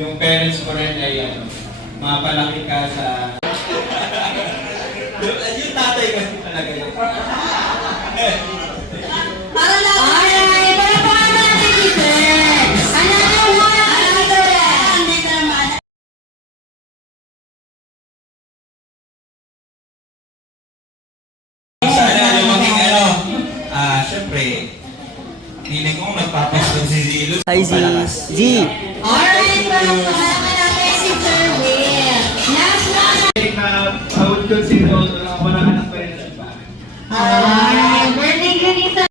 yung parents ko rin ay ano, mapalaki ka sa... yung tatay kasi talaga yun. Para lang! Ay, para pa natin dito! Ano mo? Ano ito? Dito naman. Sana lumaging ano, syempre, feeling ko nagpapasko si Zilo. Hi, Z. Z. Alright, palakpakan natin si Sir Will. Last one! I would consider also na parang anak pa rin sa bahay. Alright, birthday ko dito.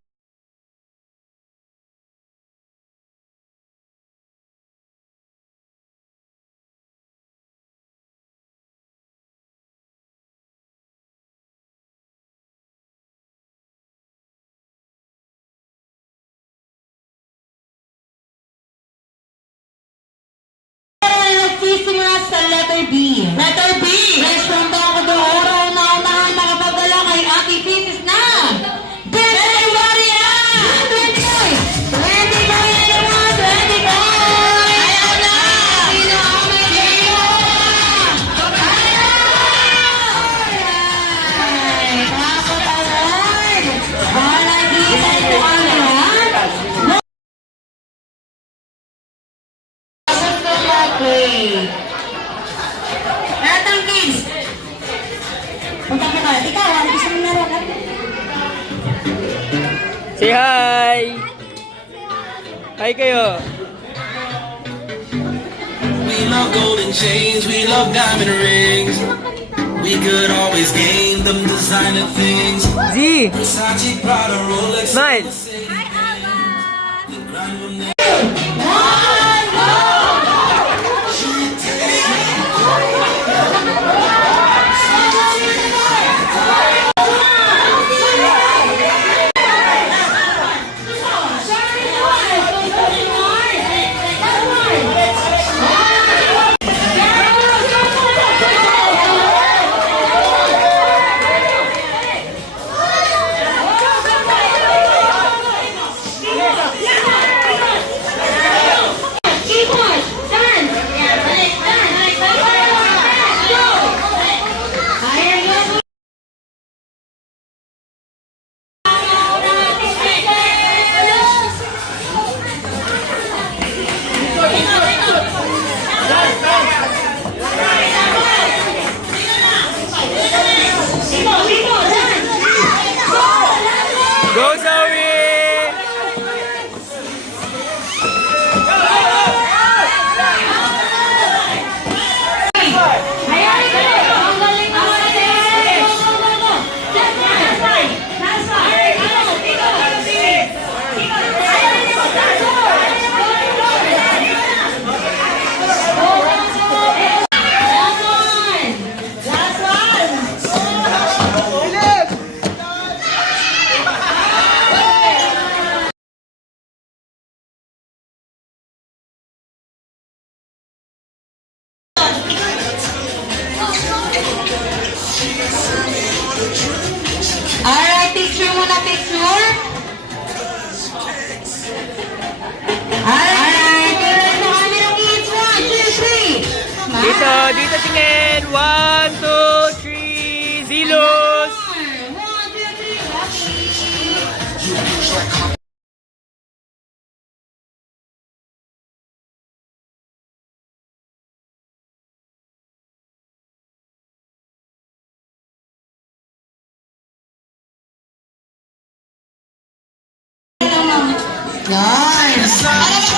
Nagsisimula sa letter B. Letter B! Restaurant ako doon. Oraw na unahan makapagdala kay Ate Pieces na. Birthday Warrior! 20 boys! 20 boys naman! 20 boys! Ayaw na! Sino ang may dito? Alright! Tapos award! Para dito ito ang lahat. Okay. Lahat ng kids. Punta ka ba? Ikaw, ano gusto mong laro? Say hi! Hi kayo! We love golden chains, we love diamond rings. We could always gain them designer things. Z! Versace, Prada, Rolex. Smile! Go Zoe! Alright, picture muna, picture. Alright, tingnan mo kami ng kids. 1, 2, 3. Dito, dito tingin! 1, 2, 3! Zilos! 1, 2, 3. Okay. Nice.